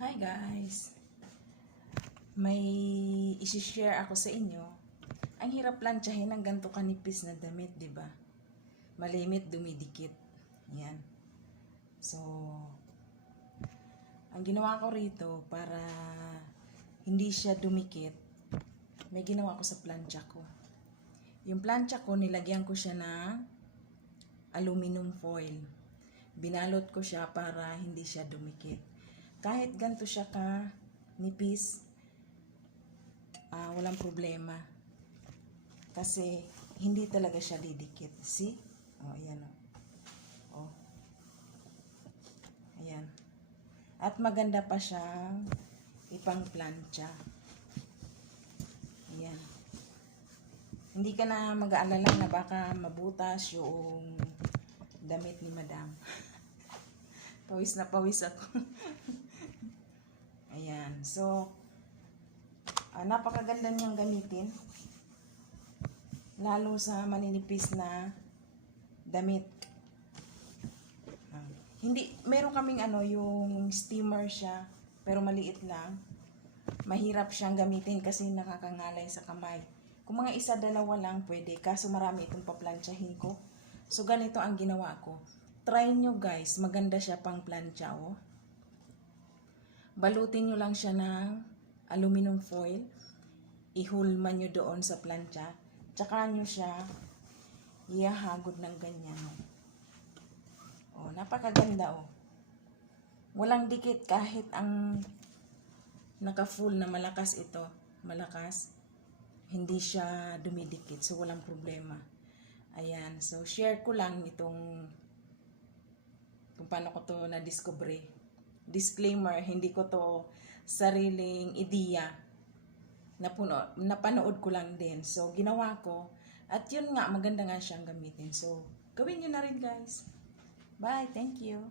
Hi guys! May isi-share ako sa inyo. Ang hirap plantsahin ng ganito kanipis na damit, di ba? Malimit, dumidikit. Yan. So, ang ginawa ko rito para hindi siya dumikit, may ginawa ko sa plancha ko. Yung plancha ko, nilagyan ko siya ng aluminum foil. Binalot ko siya para hindi siya dumikit. Kahit ganito siya ka nipis, walang problema. Kasi hindi talaga siya didikit. See? Oh, ayan oh. Oh. Ayan. At maganda pa siyang ipang plancha. Ayan. Hindi ka na mag-aalala na baka mabutas yung damit ni madam. Pawis na pawis ako. Ayan. So, napakaganda niyang gamitin. Lalo sa maninipis na damit. Hindi, meron kaming yung steamer siya, pero maliit lang. Mahirap siyang gamitin kasi nakakangalay sa kamay. Kung mga isa, dalawa lang, pwede. Kaso marami itong paplantsahin ko. So, ganito ang ginawa ko. Try nyo guys, maganda siya pang plancha, oh. Balutin nyo lang siya ng aluminum foil. Ihulman nyo doon sa plancha. Tsaka nyo siya ihahagod ng ganyan. Oh, napakaganda, oh. Walang dikit kahit ang naka-full na malakas ito. Malakas. Hindi siya dumidikit. So, walang problema. Ayan. So, share ko lang itong kung paano ko to na-discover. Disclaimer, hindi ko to sariling ideya. Napanood ko lang din. So, ginawa ko. At yun nga, maganda nga siyang gamitin. So, gawin nyo na rin guys. Bye. Thank you.